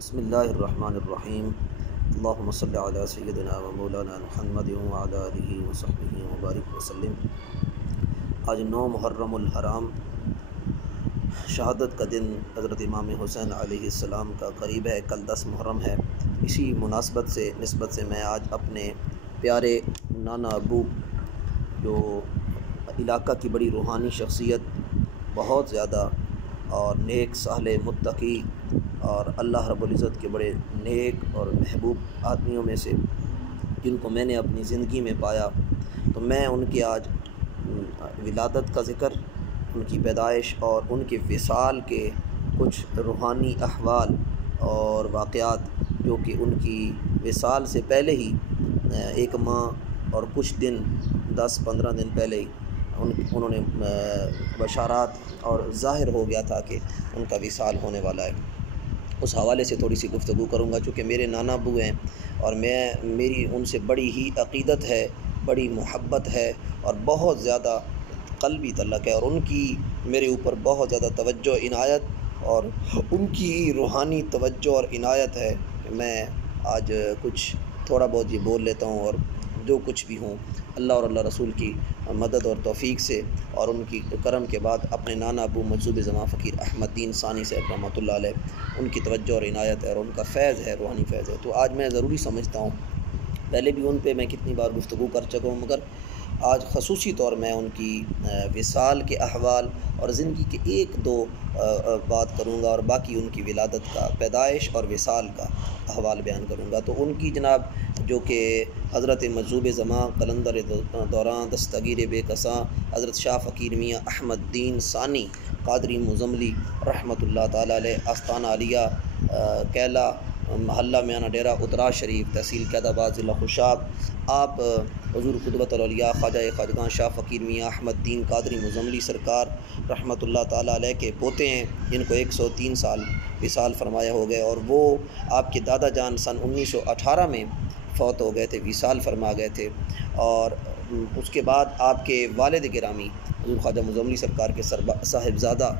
بسم اللہ الرحمن الرحیم اللہم صلی علی سیدنا و مولانا محمد وعلی آلہ وصحبہ وبارک وسلم۔ آج 9 محرم الحرام شہادت کا دن حضرت امام حسین علیہ السلام کا قریب ہے، کل 10 محرم ہے۔ اسی نسبت سے میں آج اپنے پیارے نانا ابو، جو علاقہ کی بڑی روحانی شخصیت، بہت زیادہ اور نیک صالح متقی اور اللہ رب العزت کے بڑے نیک اور محبوب آدمیوں میں سے، جن کو میں نے اپنی زندگی میں پایا، تو میں ان کے آج ولادت کا ذکر، ان کی پیدائش اور ان کے وصال کے کچھ روحانی احوال اور واقعات، جو کہ ان کی وصال سے پہلے ہی 1 ماہ اور کچھ دن 10-15 دن پہلے ہی انہوں نے بشارات اور ظاہر ہو گیا تھا کہ ان کا وصال ہونے والا ہے۔ اس حوالے سے تھوڑی سی گفتگو کروں گا، چونکہ میرے نانا ابو ہیں اور میری ان سے بڑی ہی عقیدت ہے، بڑی محبت ہے اور بہت زیادہ قلبی تعلق ہے، اور ان کی میرے اوپر بہت زیادہ توجہ عنایت اور ان کی روحانی توجہ اور عنایت ہے کہ میں آج کچھ تھوڑا بہت یہ بول لیتا ہوں، اور جو کچھ بھی ہوں اللہ اور اللہ رسول کی مدد اور توفیق سے اور ان کی کرم کے بعد اپنے نانا ابو مجذوب زماں فقیر احمد دین ثانی صاحب رحمۃ اللہ علیہ، ان کی توجہ اور عنایت ہے اور ان کا فیض ہے، روحانی فیض ہے۔ تو آج میں ضروری سمجھتا ہوں، پہلے بھی ان پہ میں کتنی بار گفتگو کر چکا ہوں، مگر آج خصوصی طور میں ان کی وصال کے احوال اور زندگی کے 1-2 بات کروں گا، اور باقی ان کی ولادت کا، پیدائش اور وصال کا احوال بیان کروں گا۔ تو ان کی جناب، جو کہ حضرت مجذوب زماں قلندر دوران دستگیر بے کساں حضرت شاہ فقیر میاں احمد دین ثانی قادری مزملی رحمۃ اللہ تعالیٰ علیہ، آستانہ عالیہ کیلا، محلہ میانہ ڈیرہ اترا شریف، تحصیل قیدآباد، ضلع خوشاب، آپ حضور قدوۃ الاولیاء خواجہ خواجگاں شاہ فقیر میاں احمد دین قادری مزملی سرکار رحمۃ اللہ تعالیٰ علیہ کے پوتے ہیں، جن کو 103 سال وصال فرمایا ہو گئے، اور وہ آپ کے دادا جان سن 1918 میں فوت ہو گئے تھے، وصال فرما گئے تھے، اور اس کے بعد آپ کے والد گرامی حضور خواجہ مزملی سرکار کے صاحبزادہ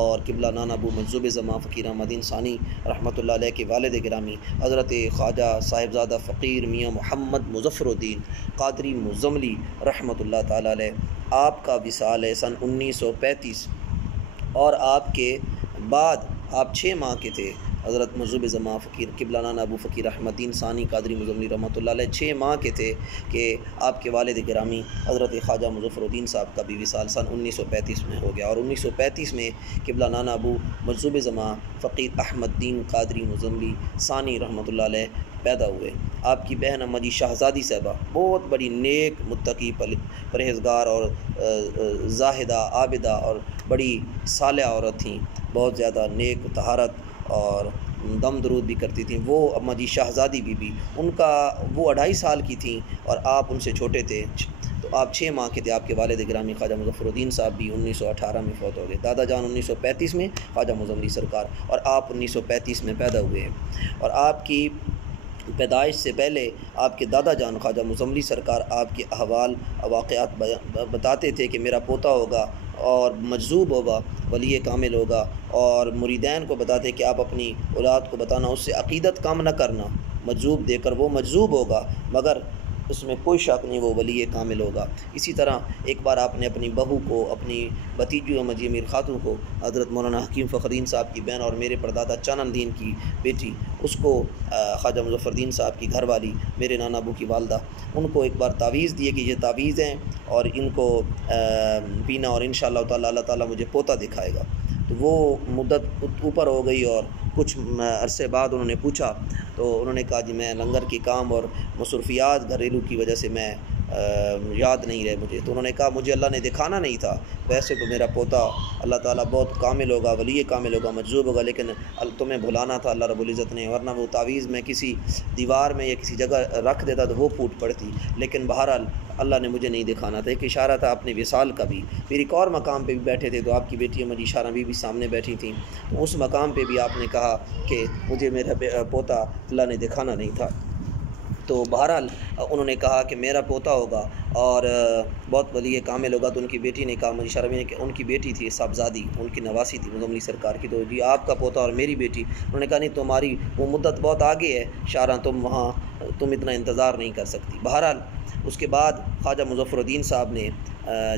اور قبلہ نانا ابو مجذوب زماں فقیر احمد دین ثانی رحمۃ اللہ علیہ کے والد گرامی حضرت خواجہ صاحبزادہ فقیر میاں محمد مظفر الدین قادری مزملی رحمۃ اللہ تعالیٰ علیہ، آپ کا وصال ہے سن 1935، اور آپ کے بعد آپ 6 ماہ کے تھے۔ حضرت مجذوب زماں فقیر قبلہ نانا ابو فقیر احمد دین ثانی قادری مزملی رحمۃ اللہ علیہ 6 ماہ کے تھے کہ آپ کے والد گرامی حضرت خواجہ مظفر الدین صاحب کا بھی وصال سن 1935 میں ہو گیا، اور 1935 میں قبلہ نانا ابو مجذوب زماں فقیر احمد دین قادری مزملی ثانی رحمۃ اللہ علیہ پیدا ہوئے۔ آپ کی بہن اما جی شہزادی صاحبہ بہت بڑی نیک متقی پرہیزگار اور زاہدہ عابدہ اور بڑی صالحہ عورت تھیں، بہت زیادہ نیک طہارت اور دم درود بھی کرتی تھیں۔ وہ اما جی شہزادی بی بی، ان کا وہ 2.5 سال کی تھیں اور آپ ان سے چھوٹے تھے، تو آپ 6 ماہ کے تھے۔ آپ کے والد گرامی خواجہ مظفر الدین صاحب بھی 1918 میں فوت ہو گئے، دادا جان 1935 میں، خواجہ مزملی سرکار، اور آپ 1935 میں پیدا ہوئے ہیں۔ اور آپ کی پیدائش سے پہلے آپ کے دادا جان خواجہ مزملی سرکار آپ کے احوال واقعات بتاتے تھے کہ میرا پوتا ہوگا اور مجذوب ہوگا، ولی کامل ہوگا، اور مریدین کو بتاتے کہ آپ اپنی اولاد کو بتانا، اس سے عقیدت کم نہ کرنا، مجذوب دے کر وہ مجذوب ہوگا، مگر اس میں کوئی شک نہیں وہ ولی کامل ہوگا۔ اسی طرح ایک بار آپ نے اپنی بہو کو، اپنی بھتیجی اما جی امیر خاتون کو، حضرت مولانا حکیم فخرالدین صاحب کی بہن اور میرے پردادا چانند دین کی بیٹی، اس کو خواجہ مظفر الدین صاحب کی گھر والی میرے نانا ابو کی والدہ، ان کو ایک بار تعویذ دیے کہ یہ تعویذ ہیں اور ان کو پینا، اور انشاءاللہ تعالی اللہ تعالیٰ مجھے پوتا دکھائے گا۔ تو وہ مدت اوپر ہو گئی، اور کچھ عرصے بعد انہوں نے پوچھا، تو انہوں نے کہا جی میں لنگر کے کام اور مصروفیات گھریلو کی وجہ سے میں یاد نہیں رہے مجھے۔ تو انہوں نے کہا مجھے اللہ نے دکھانا نہیں تھا، ویسے تو میرا پوتا اللہ تعالیٰ بہت کامل ہوگا، ولی کامل ہوگا، مجذوب ہوگا، لیکن تمہیں بھلانا تھا اللہ رب العزت نے، ورنہ وہ تعویذ میں کسی دیوار میں یا کسی جگہ رکھ دیتا تو وہ پھوٹ پڑتی، لیکن بہرحال اللہ نے مجھے نہیں دکھانا تھا۔ ایک اشارہ تھا اپنے وصال کا بھی۔ پھر ایک اور مقام پہ بھی بیٹھے تھے، تو آپ کی بیٹی اما جی اشارہ بھی سامنے بیٹھی تھیں، تو اس مقام پہ بھی آپ نے کہا کہ مجھے میرا پوتا اللہ نے دکھانا نہیں تھا۔ تو بہرحال انہوں نے کہا کہ میرا پوتا ہوگا اور بہت ولی کامل ہوگا، تو ان کی بیٹی نے کہا، مجھے شرم ہے کہ ان کی بیٹی تھی صاحبزادی، ان کی نواسی تھی مزملی سرکار کی، تو جی آپ کا پوتا اور میری بیٹی، انہوں نے کہا نہیں تمہاری وہ مدت بہت آگے ہے شارہ، تم اتنا انتظار نہیں کر سکتی۔ بہرحال اس کے بعد خواجہ مظفر الدین صاحب نے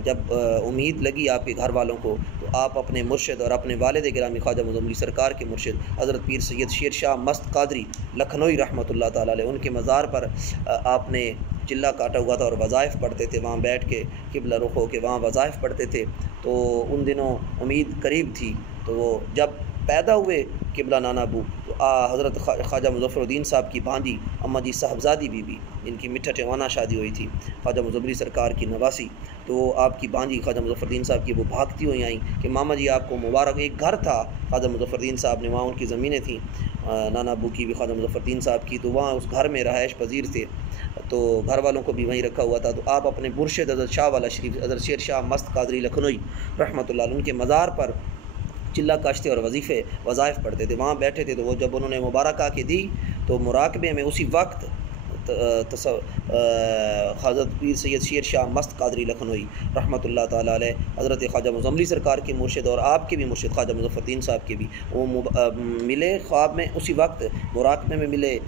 جب امید لگی آپ کے گھر والوں کو، تو آپ اپنے مرشد اور اپنے والد گرامی خواجہ مزملی سرکار کے مرشد حضرت پیر سید شیر شاہ مست قادری لکھنوئی رحمۃ اللہ تعالیٰ علیہ، ان کے مزار پر آپ نے چلہ کاٹا ہوا تھا اور وظائف پڑھتے تھے، وہاں بیٹھ کے قبلہ رخ ہو کے وہاں وظائف پڑھتے تھے۔ تو ان دنوں امید قریب تھی، تو وہ جب پیدا ہوئے قبلہ نانا ابو، تو حضرت خواجہ مظفر الدین صاحب کی بھانجی اماں جی صاحبزادی بی بی، جن کی مٹھا ٹھوانا شادی ہوئی تھی خواجہ مظفری سرکار کی نواسی، تو آپ کی بھانجی خواجہ مظفر الدین صاحب کی وہ بھاگتی ہوئی آئیں کہ ماما جی آپ کو مبارک۔ ایک گھر تھا خواجہ مظفر الدین صاحب نے، وہاں ان کی زمینیں تھیں نانا ابو کی بھی، خواجہ مظفر الدین صاحب کی، تو وہاں اس گھر میں رہائش پذیر تھے، تو گھر والوں کو بھی وہیں رکھا ہوا تھا۔ تو آپ اپنے مرشد حضرت شاہ والا شریف حضرت شیر شاہ مست قادری لکھنوئی رحمۃ اللہ علیہ، ان کے مزار پر چلہ کاشتے اور وظائف پڑھتے تھے، وہاں بیٹھے تھے۔ تو وہ جب انہوں نے مبارکہ کی دی تو مراقبے میں اسی وقت حضرت پیر سید شیر شاہ مست قادری لکھنوئی رحمۃ اللہ تعالیٰ علیہ، حضرت خواجہ مزملی سرکار کے مرشد اور آپ کے بھی مرشد خواجہ مظفر الدین صاحب کے بھی، وہ ملے خواب میں، اسی وقت مراقبے میں ملے۔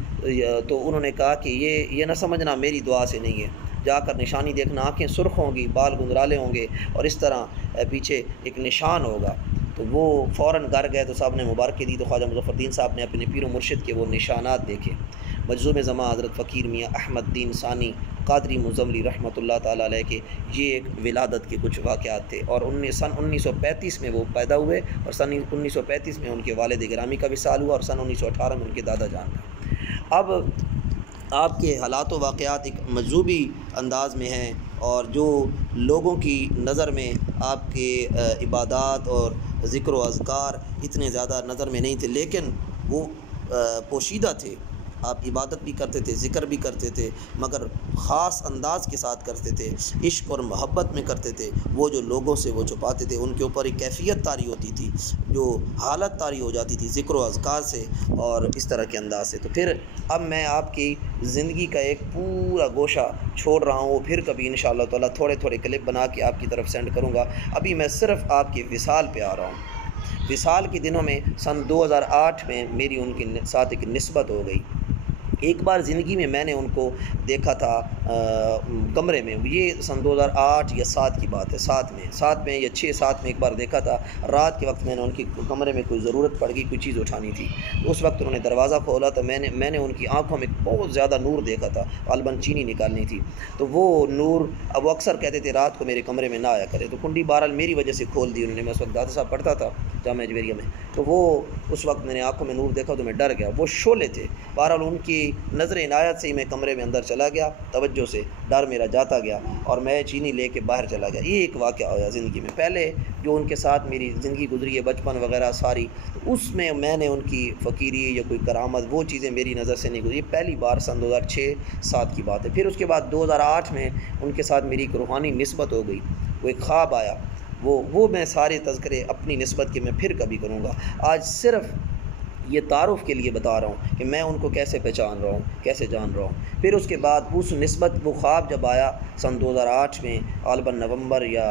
تو انہوں نے کہا کہ یہ نہ سمجھنا میری دعا سے نہیں ہے، جا کر نشانی دیکھنا، آنکھیں سرخ ہوں گی، بال گنگرالے ہوں گے اور اس طرح پیچھے ایک نشان ہوگا۔ تو وہ فوراً گھر گئے تو صاحب نے مبارکیں دی، تو خواجہ مظفر الدین صاحب نے اپنے پیر و مرشد کے وہ نشانات دیکھے۔ مجذوب زماں حضرت فقیر میاں احمد دین ثانی قادری مزملی رحمۃ اللہ تعالیٰ علیہ کے یہ ایک ولادت کے کچھ واقعات تھے، اور سن 1935 میں وہ پیدا ہوئے، اور سن 1935 میں ان کے والد گرامی کا وصال ہوا، اور سن 1918 میں ان کے دادا جان کا۔ اب آپ کے حالات و واقعات ایک مجذوبی انداز میں ہیں، اور جو لوگوں کی نظر میں آپ کے عبادات اور ذکر و اذکار اتنے زیادہ نظر میں نہیں تھے، لیکن وہ پوشیدہ تھے۔ آپ عبادت بھی کرتے تھے، ذکر بھی کرتے تھے، مگر خاص انداز کے ساتھ کرتے تھے، عشق اور محبت میں کرتے تھے۔ وہ جو لوگوں سے وہ چھپاتے تھے، ان کے اوپر ایک کیفیت طاری ہوتی تھی، جو حالت طاری ہو جاتی تھی ذکر و اذکار سے اور اس طرح کے انداز سے۔ تو پھر اب میں آپ کی زندگی کا ایک پورا گوشہ چھوڑ رہا ہوں، پھر کبھی انشاءاللہ تعالیٰ تھوڑے تھوڑے کلپ بنا کے آپ کی طرف سینڈ کروں گا۔ ابھی میں صرف آپ کے وصال پہ آ رہا ہوں۔ وصال کے دنوں میں سن 2008 میں میری ان کے ساتھ ایک نسبت ہو گئی۔ ایک بار زندگی میں نے ان کو دیکھا تھا کمرے میں، یہ سن 2008 یا 7 کی بات ہے، 7 میں یا 6-7 میں ایک بار دیکھا تھا۔ رات کے وقت میں نے ان کی کمرے میں کوئی ضرورت پڑ گئی، کوئی چیز اٹھانی تھی، تو اس وقت انہوں نے دروازہ کھولا تو میں نے ان کی آنکھوں میں بہت زیادہ نور دیکھا تھا، غالباً چینی نکالنی تھی۔ تو وہ نور، اب وہ اکثر کہتے تھے رات کو میرے کمرے میں نہ آیا کرے، تو کنڈی بہرحال میری وجہ سے کھول دی انہوں نے۔ میں اس وقت دادا صاحب پڑھتا تھا جامعہ جویریہ میں، تو وہ اس وقت میں نے آنکھوں میں نور دیکھا تو میں ڈر گیا۔ وہ شعلے تھے، بہرحال ان کی نظر عنایت سے ہی میں کمرے میں اندر چلا گیا، توجہ سے ڈر میرا جاتا گیا اور میں چینی لے کے باہر چلا گیا۔ یہ ایک واقعہ ہوا زندگی میں۔ پہلے جو ان کے ساتھ میری زندگی گزری ہے، بچپن وغیرہ ساری، اس میں نے ان کی فقیری یا کوئی کرامت وہ چیزیں میری نظر سے نہیں گزری۔ پہلی بار سن 2006-7 کی بات ہے۔ پھر اس کے بعد 2008 میں ان کے ساتھ میری ایک روحانی نسبت ہو گئی، وہ ایک خواب آیا، وہ میں سارے تذکرے اپنی نسبت کے میں پھر کبھی کروں گا۔ آج صرف یہ تعارف کے لیے بتا رہا ہوں کہ میں ان کو کیسے پہچان رہا ہوں، کیسے جان رہا ہوں۔ پھر اس کے بعد اس نسبت، وہ خواب جب آیا سن 2008 میں، غالباً نومبر یا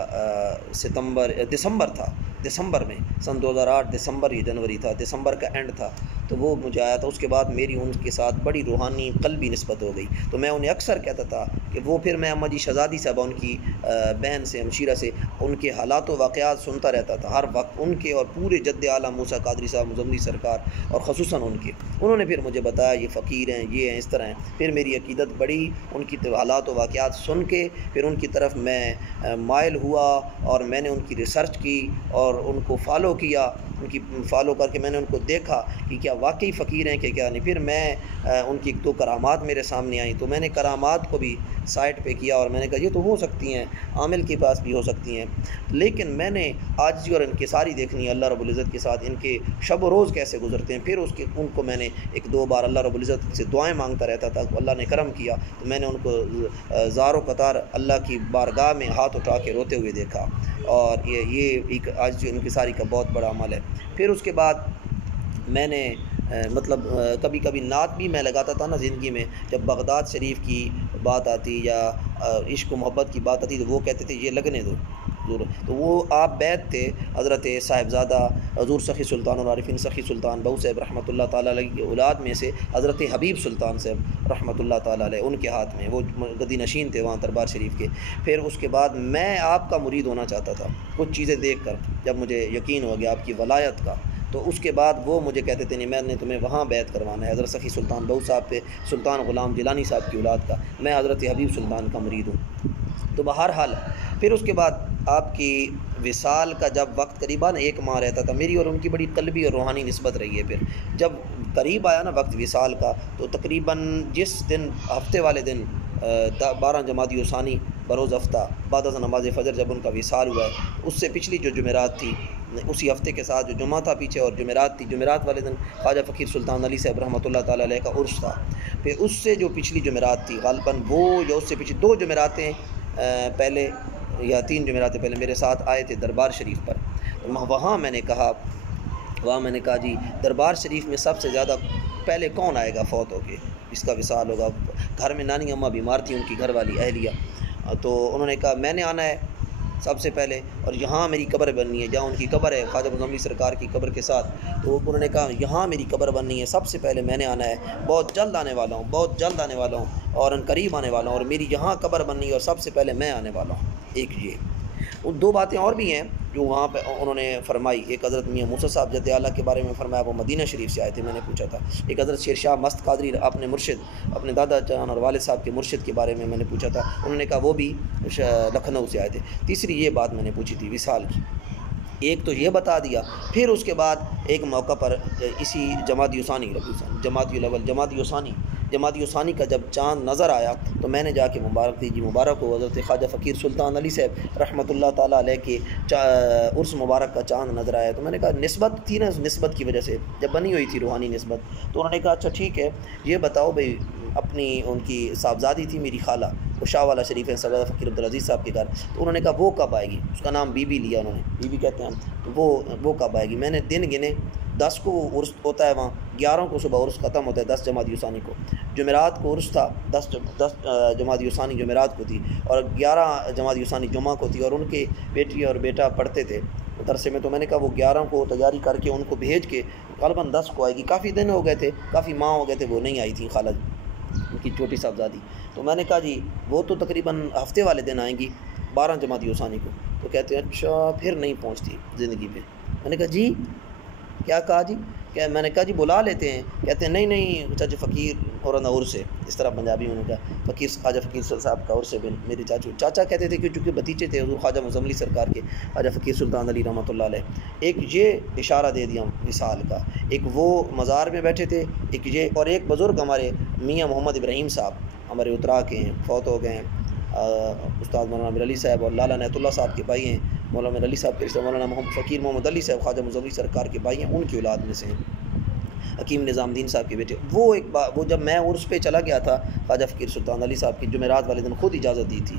دسمبر میں، سن 2008 دسمبر یا جنوری تھا، دسمبر کا اینڈ تھا، تو وہ مجھے آیا تھا۔ اس کے بعد میری ان کے ساتھ بڑی روحانی قلبی نسبت ہو گئی۔ تو میں انہیں اکثر کہتا تھا کہ وہ پھر میں اماں جی شہزادی صاحبہ ان کی بہن سے، ہمشیرہ سے، ان کے حالات و واقعات سنتا رہتا تھا ہر وقت، ان کے اور پورے جد اعلیٰ موسیٰ قادری صاحب مزملی سرکار، اور خصوصاً انہوں نے پھر مجھے بتایا یہ فقیر ہیں، یہ ہیں، اس طرح ہیں۔ پھر میری عقیدت بڑھی، ان کی حالات و واقعات سن کے پھر ان کی طرف میں مائل ہوا، اور میں نے ان کی ریسرچ کی اور ان کو فالو کیا، ان کی فالو کر کے میں نے ان کو دیکھا کہ کیا واقعی فقیر ہیں کہ کیا نہیں۔ پھر میں ان کی 2 کرامات میرے سامنے آئیں، تو میں نے کرامات کو بھی سائٹ پہ کیا، اور میں نے کہا یہ تو ہو سکتی ہیں، عامل کے پاس بھی ہو سکتی ہیں، لیکن میں نے عاجزی اور انکساری دیکھنی ہے اللہ رب العزت کے ساتھ، ان کے شب و روز کیسے گزرتے ہیں۔ پھر ان کو میں نے 1-2 بار اللہ رب العزت سے دعائیں مانگتا رہتا تھا، اللہ نے کرم کیا تو میں نے ان کو زار و قطار اللہ کی بارگاہ میں ہاتھ اٹھا کے روتے ہوئے دیکھا، اور یہ ایک عاجزی و انکساری کا بہت بڑا عمل ہے۔ پھر اس کے بعد میں نے مطلب کبھی کبھی نعت بھی میں لگاتا تھا نا زندگی میں، جب بغداد شریف کی بات آتی یا عشق و محبت کی بات آتی تو وہ کہتے تھے یہ لگنے دو ضرور. تو وہ آپ بیت تھے حضرت صاحبزادہ حضور سخی سلطان العارفین سخی سلطان بہو صاحب رحمۃ اللہ تعالیٰ علیہ کی اولاد میں سے حضرت حبیب سلطان صاحب رحمۃ اللہ تعالیٰ علیہ، ان کے ہاتھ میں وہ گدی نشین تھے وہاں دربار شریف کے. پھر اس کے بعد میں آپ کا مرید ہونا چاہتا تھا کچھ چیزیں دیکھ کر، جب مجھے یقین ہو گیا آپ کی ولایت کا، تو اس کے بعد وہ مجھے کہتے تھے نہیں میں نے تمہیں وہاں بیعت کروانا ہے حضرت سخی سلطان بہو صاحب پہ، سلطان غلام جیلانی صاحب کی اولاد کا، میں حضرت حبیب سلطان کا مرید ہوں. تو بہرحال پھر اس کے بعد آپ کی وصال کا جب وقت قریباً 1 ماہ رہتا تھا، میری اور ان کی بڑی قلبی اور روحانی نسبت رہی ہے. پھر جب قریب آیا نا وقت وصال کا، تو تقریباً جس دن ہفتے والے دن 12 جمادی الثانی بروز ہفتہ بعد از نماز فجر جب ان کا وصال ہوا ہے، اس سے پچھلی جو جمعرات تھی اسی ہفتے کے ساتھ جو جمعہ تھا پیچھے اور جمعرات تھی، جمعرات والے دن خواجہ فقیر سلطان علی صاحب رحمۃ اللہ تعالیٰ علیہ کا عرس تھا. پھر اس سے جو پچھلی جمعرات تھی غالباً وہ یا اس سے پچھلی 2 جمعراتیں پہلے یا 3 جمعراتیں پہلے میرے ساتھ آئے تھے دربار شریف پر. وہاں میں نے کہا جی دربار شریف میں سب سے زیادہ پہلے کون آئے گا فوت ہو کے، اس کا وصال ہوگا. گھر میں نانی اماں بیمار تھی، ان کی گھر والی اہلیہ، تو انہوں نے کہا میں نے آنا ہے سب سے پہلے، اور یہاں میری قبر بننی ہے، جہاں ان کی قبر ہے خواجہ مزملی سرکار کی قبر کے ساتھ. تو انہوں نے کہا یہاں میری قبر بننی ہے، سب سے پہلے میں نے آنا ہے، بہت جلد آنے والا ہوں، بہت جلد آنے والا ہوں اور ان قریب آنے والا ہوں، اور میری یہاں قبر بننی ہے اور سب سے پہلے میں آنے والا ہوں. ایک یہ 2 باتیں اور بھی ہیں جو وہاں پہ انہوں نے فرمائی. ایک حضرت میاں موسیٰ صاحب جد اعلیٰ کے بارے میں فرمایا، وہ مدینہ شریف سے آئے تھے، میں نے پوچھا تھا. ایک حضرت شیر شاہ مست قادری اپنے مرشد اپنے دادا جان اور والد صاحب کے مرشد کے بارے میں نے پوچھا تھا، انہوں نے کہا وہ بھی لکھنؤ سے آئے تھے. تیسری یہ بات میں نے پوچھی تھی وصال کی. ایک تو یہ بتا دیا، پھر اس کے بعد ایک موقع پر اسی جمادی الثانی جمادی الاول جمادی الثانی کا جب چاند نظر آیا تو میں نے جا کے مبارک دی، جی مبارک ہو حضرت خواجہ فقیر سلطان علی صاحب رحمۃ اللہ تعالیٰ علیہ کے عرس مبارک کا چاند نظر آیا. تو میں نے کہا نسبت تھی نا، نسبت کی وجہ سے جب بنی ہوئی تھی روحانی نسبت. تو انہوں نے کہا اچھا ٹھیک ہے یہ بتاؤ بھائی، اپنی ان کی صاحبزادی تھی میری خالہ، وہ شاہ والا شریف ہے صاحب فقیر عبدالعزیز صاحب کے گھر. تو انہوں نے کہا وہ کب آئے گی، اس کا نام بی بی لیا انہوں نے، بی بی کہتے ہیں ہم. تو وہ کب آئے گی. میں نے دن گنے، 10 کو عرس ہوتا ہے وہاں، 11 کو صبح عرس ختم ہوتا ہے، 10 جمادی الثانی کو. جمعرات کو عرس تھا، 10 جمادی الثانی جمعرات کو تھی، اور 11 جمادی الثانی جمعہ کو تھی. اور ان کے بیٹی اور بیٹا پڑھتے تھے مدرسے میں. تو میں نے کہا وہ 11 کو تیاری کر کے ان کو بھیج کے غالباً 10 کو آئے گی. کافی دن ہو گئے تھے، کافی ماہ ہو گئے تھے وہ نہیں آئی تھیں خالہ ان کی چھوٹی صاحبزادی. تو میں نے کہا جی وہ تو تقریباً ہفتے والے دن آئیں گی 12 جمادی الثانی کو. تو کہتے ہیں اچھا پھر نہیں پہنچتی زندگی پہ. میں نے کہا جی کیا کہا جی، کہ میں نے کہا جی بلا لیتے ہیں. کہتے ہیں نہیں چاچا فقیر اور عرس سے، اس طرح پنجابی میں نے کہا فقیر خواجہ فقیر صاحب کا عرس سے میرے چاچا کہتے تھے کہ چونکہ بھتیجے تھے حضور خواجہ مزملی سرکار کے خواجہ فقیر سلطان علی رحمۃ اللہ علیہ. ایک یہ اشارہ دے دیا وصال کا، ایک وہ مزار میں بیٹھے تھے، ایک یہ، اور ایک بزرگ ہمارے میاں محمد ابراہیم صاحب ہمارے اترا کے ہیں، فوت ہو گئے ہیں. استاد مولانا امیر علی صاحب اور لالا نعت اللہ صاحب کے بھائی ہیں. مولانا امیر علی صاحب کے رشتہ مولانا فقیر محمد علی صاحب خواجہ مزملی سرکار کے بھائی ہیں، ان کی اولاد میں سے ہیں. حکیم نظام الدین صاحب کے بیٹے. وہ جب میں عرس پہ چلا گیا تھا خواجہ فقیر سلطان علی صاحب کی، جمعرات والے دن خود اجازت دی تھی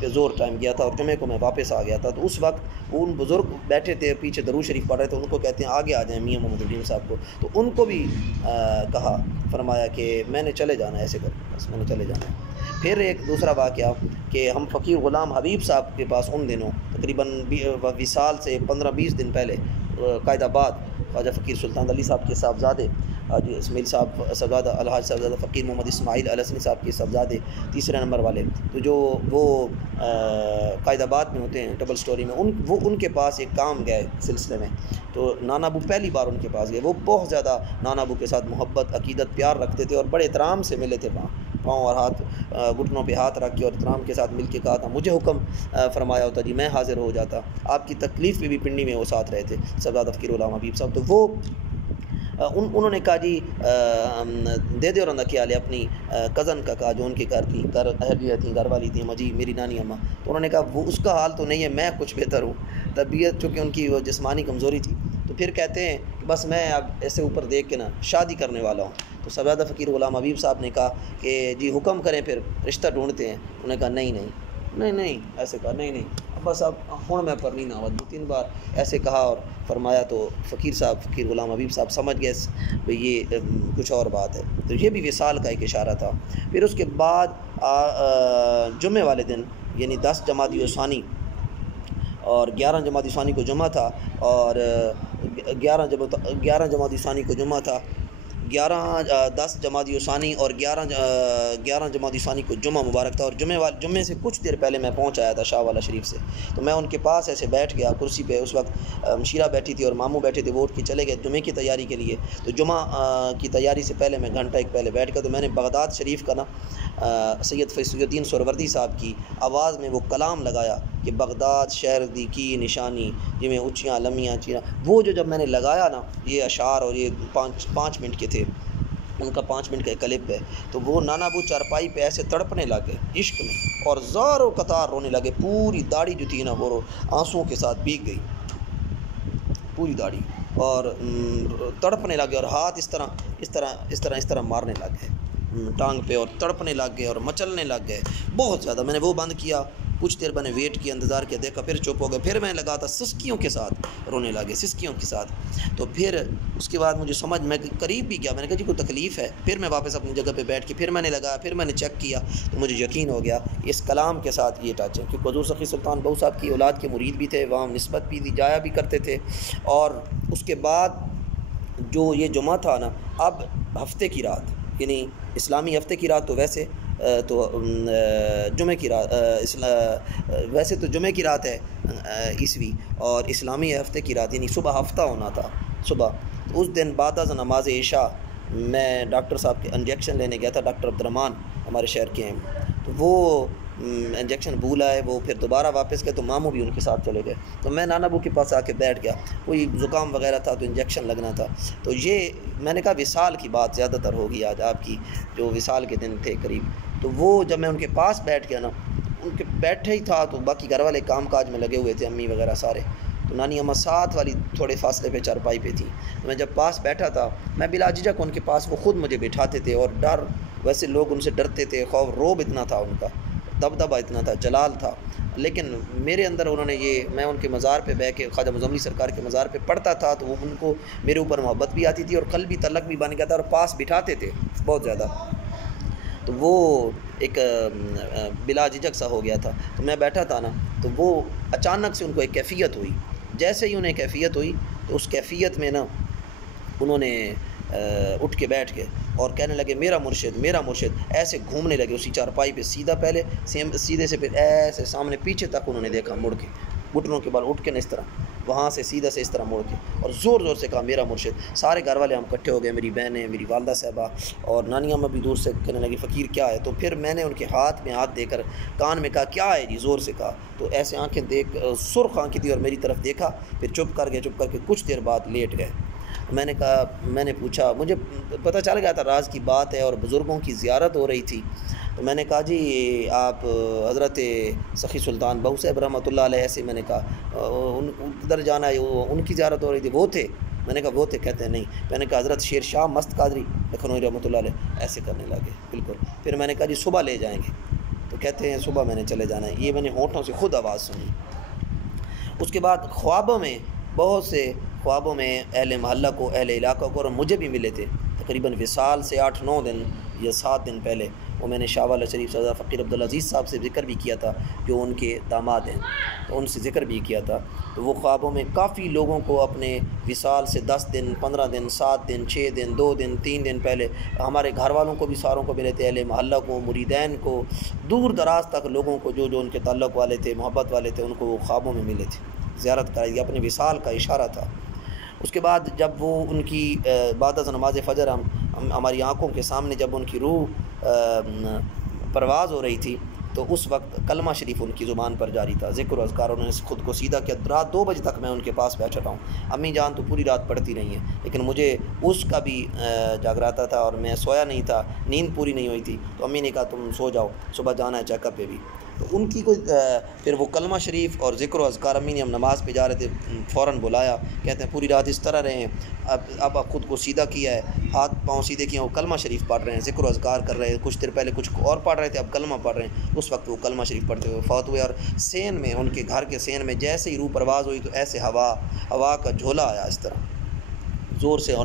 کہ زور ٹائم گیا تھا اور جمعے کو میں واپس آ گیا تھا. تو اس وقت ان بزرگ بیٹھے تھے پیچھے درود شریف پڑھ رہے تھے، ان کو کہتے ہیں آگے آ جائیں میاں محمد الدین صاحب کو. تو ان کو بھی کہا، فرمایا کہ میں نے چلے جانا ہے، ایسے کر بس میں نے چلے جانا ہے. پھر ایک دوسرا واقعہ کہ ہم فقیر غلام حبیب صاحب کے پاس ان دنوں تقریباً وصال سے 15-20 دن پہلے قائد آباد خواجہ فقیر سلطان علی صاحب کے صاحبزادے حاجی اسماعیل صاحب صاحبزادہ الحاج صاحبزادہ فقیر محمد اسماعیل الحسنی صاحب کے صاحبزادے 3 نمبر والے، تو جو وہ قائد آباد میں ہوتے ہیں ڈبل سٹوری میں، وہ ان کے پاس ایک کام گئے سلسلے میں. تو نانا ابو پہلی بار ان کے پاس گئے. وہ بہت زیادہ نانا ابو کے ساتھ محبت عقیدت پیار رکھتے تھے اور بڑے احترام سے ملے تھے. پاؤں اور ہاتھ گھٹنوں پہ ہاتھ رکھ کے اور احترام کے ساتھ مل کے کہا تھا مجھے حکم فرمایا ہوتا جی میں حاضر ہو جاتا. آپ کی تکلیف پہ بھی پنڈی میں وہ ساتھ رہے تھے صاحبزادہ فقیر غلام حبیب صاحب. تو وہ انہوں نے کہا جی دے دے اور کیا لے اپنی کزن کا کہا جو ان کے گھر تھی، گھر اہلیہ تھیں، گھر والی تھیں مجی میری نانی اماں. تو انہوں نے کہا وہ اس کا حال تو نہیں ہے، میں کچھ بہتر ہوں. طبیعت چونکہ ان کی وہ جسمانی کمزوری تھی. تو پھر کہتے ہیں کہ بس میں اب ایسے اوپر دیکھ کے نا شادی کرنے والا ہوں. تو صاحبزادہ فقیر غلام حبیب صاحب نے کہا کہ جی حکم کریں پھر رشتہ ڈھونڈتے ہیں. انہوں نے کہا نہیں ایسے کہا نہیں بس اب ہوں میں پڑھنی نہ 2-3 بار ایسے کہا اور فرمایا تو فقیر غلام حبیب صاحب سمجھ گئے بھئی یہ کچھ اور بات ہے. تو یہ بھی وصال کا ایک اشارہ تھا. پھر اس کے بعد جمعے والے دن یعنی 10 جمادی الثانی اور 11 جمادی الثانی کو جمعہ تھا، اور 11 جمادی الثانی کو جمعہ تھا، 10 جمادی الثانی اور 11 جمادی الثانی کو جمعہ مبارک تھا. اور جمعے سے کچھ دیر پہلے میں پہنچ آیا تھا شاہ والا شریف سے. تو میں ان کے پاس ایسے بیٹھ گیا کرسی پہ. اس وقت مشیرہ بیٹھی تھی اور ماموں بیٹھے تھے، وہ اٹھ کے چلے گئے جمعے کی تیاری کے لیے. تو جمعہ کی تیاری سے پہلے میں گھنٹہ ایک پہلے بیٹھ گیا. تو میں نے بغداد شریف کا نا سید فیصل الدین سہروردی صاحب کی آواز میں وہ کلام لگایا کہ بغداد شہر دی کی نشانی جی اونچیاں لمیاں چیرا. وہ جب میں نے لگایا نا یہ اشعار، اور یہ 5 منٹ کے تھے، ان کا 5 منٹ کا ایک کلپ ہے. تو وہ نانا ابو چارپائی پہ ایسے تڑپنے لگے عشق میں اور زاروں قطار رونے لگے. پوری داڑھی جو تھی نا وہ آنسوؤں کے ساتھ بھیگ گئی، پوری داڑھی، اور تڑپنے لگے اور ہاتھ اس طرح مارنے لگ گئے ٹانگ پہ، اور تڑپنے لگ گئے اور مچلنے لگ گئے بہت زیادہ. میں نے وہ بند کیا، کچھ دیر میں نے ویٹ کیا، انتظار کیا، دیکھا، پھر چپ ہو گئے. پھر میں لگا تھا سسکیوں کے ساتھ رونے لگے، سسکیوں کے ساتھ. تو پھر اس کے بعد مجھے سمجھ، میں قریب بھی گیا، میں نے کہا جی کوئی تکلیف ہے. پھر میں واپس اپنی جگہ پہ بیٹھ کے پھر میں نے لگایا، پھر میں نے چیک کیا تو مجھے یقین ہو گیا اس کلام کے ساتھ یہ ٹچ ہے. کیونکہ حضور سخی سلطان بہو صاحب کی اولاد کے مرید بھی تھے، وہاں نسبت بھی دی جایا بھی کرتے تھے. اور اس کے بعد جو یہ جمعہ تھا نا، اب ہفتے کی رات یعنی اسلامی ہفتے کی رات، تو ویسے تو جمعے کی رات ویسے تو جمعے کی رات ہے عیسوی، اور اسلامی ہفتے کی رات یعنی صبح ہفتہ ہونا تھا صبح. تو اس دن بعد از نماز عشاء میں ڈاکٹر صاحب کے انجیکشن لینے گیا تھا، ڈاکٹر عبدالرحمن ہمارے شہر کے ہیں. تو وہ انجیکشن بھول آئے، وہ پھر دوبارہ واپس گئے، تو ماموں بھی ان کے ساتھ چلے گئے. تو میں نانا ابو کے پاس آ کے بیٹھ گیا، کوئی زکام وغیرہ تھا تو انجیکشن لگنا تھا. تو یہ میں نے کہا وصال کی بات زیادہ تر ہوگی آج آپ کی، جو وصال کے دن تھے قریب. تو وہ جب میں ان کے پاس بیٹھ گیا نا، ان کے بیٹھے ہی تھا تو باقی گھر والے کام کاج میں لگے ہوئے تھے، امی وغیرہ سارے. تو نانی اماں ساتھ والی تھوڑے فاصلے پہ چارپائی پہ تھی. تو میں جب پاس بیٹھا تھا، میں بلا جھجک ان کے پاس، وہ خود مجھے بٹھاتے تھے. اور ڈر، ویسے لوگ ان سے ڈرتے تھے، خوف روب اتنا تھا ان کا، دبدبہ اتنا تھا، جلال تھا. لیکن میرے اندر انہوں نے میں ان کے مزار پہ بیٹھ کے خواجہ مزملی سرکار کے مزار پہ پڑھتا تھا تو وہ ان کو میرے اوپر محبت بھی آتی تھی اور قلبی تعلق بھی بن گیا تھا، اور پاس بٹھاتے تھے بہت زیادہ. تو وہ ایک بلا جھجک سا ہو گیا تھا. تو میں بیٹھا تھا نا، تو وہ اچانک سے ان کو ایک کیفیت ہوئی. جیسے ہی انہیں کیفیت ہوئی تو اس کیفیت میں نا انہوں نے اٹھ کے بیٹھ گئے اور کہنے لگے میرا مرشد، میرا مرشد. ایسے گھومنے لگے اسی چارپائی پہ سیدھا، پہلے سیدھے سے پھر ایسے سامنے پیچھے تک انہوں نے دیکھا مڑ کے، گھٹنوں کے بال اٹھ کے نا اس طرح، وہاں سے سیدھا سے اس طرح مڑ کے، اور زور زور سے کہا میرا مرشد. سارے گھر والے ہم اکٹھے ہو گئے، میری بہنیں، میری والدہ صاحبہ اور نانی اماں بھی دور سے کہنے لگی فقیر کیا ہے. تو پھر میں نے ان کے ہاتھ میں ہاتھ دے کر کان میں کہا کیا ہے جی، زور سے کہا. تو ایسے آنکھیں دیکھ، سرخ آنکھیں تھی اور میری طرف دیکھا، پھر چپ کر کے کچھ دیر بعد لیٹ گئے. میں نے کہا، میں نے پوچھا، مجھے پتہ چل گیا تھا راز کی بات ہے اور بزرگوں کی زیارت ہو رہی تھی. تو میں نے کہا جی آپ حضرت سخی سلطان بہو صاحب رحمۃ اللہ علیہ، ایسے میں نے کہا ادھر جانا ہے، ان کی زیارت ہو رہی تھی. وہ تھے؟ میں نے کہا وہ تھے. کہتے ہیں نہیں. میں نے کہا حضرت شیر شاہ مست قادری لکھنوی رحمۃ اللہ علیہ. ایسے کرنے لگے بالکل. پھر میں نے کہا جی صبح لے جائیں گے. تو کہتے ہیں صبح میں نے چلے جانا ہے. یہ میں نے ہونٹوں سے خود آواز سنی. اس کے بعد خوابوں میں، بہت سے خوابوں میں اہل محلہ کو، اہل علاقہ کو، اور مجھے بھی ملے تھے تقریباً وصال سے 8-9 دن یا 7 دن پہلے. وہ میں نے شاہ والا شریف سرزا فقیر عبدالعزیز صاحب سے ذکر بھی کیا تھا جو ان کے داماد ہیں، تو ان سے ذکر بھی کیا تھا. تو وہ خوابوں میں کافی لوگوں کو اپنے وصال سے 10 دن، 15 دن، 7 دن، 6 دن، 2 دن، 3 دن پہلے ہمارے گھر والوں کو بھی ساروں کو ملے تھے، اہل محلہ کو، مریدین کو، دور دراز تک لوگوں کو جو ان کے تعلق والے تھے، محبت والے تھے، ان کو وہ خوابوں میں ملے تھے. زیارت کرائی، اپنے وصال کا اشارہ تھا. اس کے بعد جب وہ ان کی بعد از نماز فجر ہماری آنکھوں کے سامنے جب ان کی روح پرواز ہو رہی تھی، تو اس وقت کلمہ شریف ان کی زبان پر جاری تھا، ذکر و اذکار. انہوں نے خود کو سیدھا کیا. رات 2 بجے تک میں ان کے پاس بیٹھا رہا ہوں. امی جان تو پوری رات پڑھتی رہی ہیں، لیکن مجھے اس کا بھی جاگراتا تھا اور میں سویا نہیں تھا، نیند پوری نہیں ہوئی تھی. تو امی نے کہا تم سو جاؤ، صبح جانا ہے چیک اپ پہ بھی. تو ان کی کوئی پھر وہ کلمہ شریف اور ذکر و اذکار، امی نے ہم نماز پہ جا رہے تھے، فوراً بلایا، کہتے ہیں پوری رات اس طرح رہے ہیں، اب خود کو سیدھا کیا ہے، ہاتھ پاؤں سیدھے کیے ہیں، وہ کلمہ شریف پڑھ رہے ہیں، ذکر و اذکار کر رہے ہیں، کچھ دیر پہلے کچھ اور پڑھ رہے تھے، اب کلمہ پڑھ رہے ہیں، اس وقت وہ کلمہ شریف پڑھتے ہوئے فوت ہوئے۔ اور سین میں، ان کے گھر کے سین میں جیسے ہی روح پرواز ہوئی تو ایسے ہوا کا جھولا آیا اس طرح زور سے، اور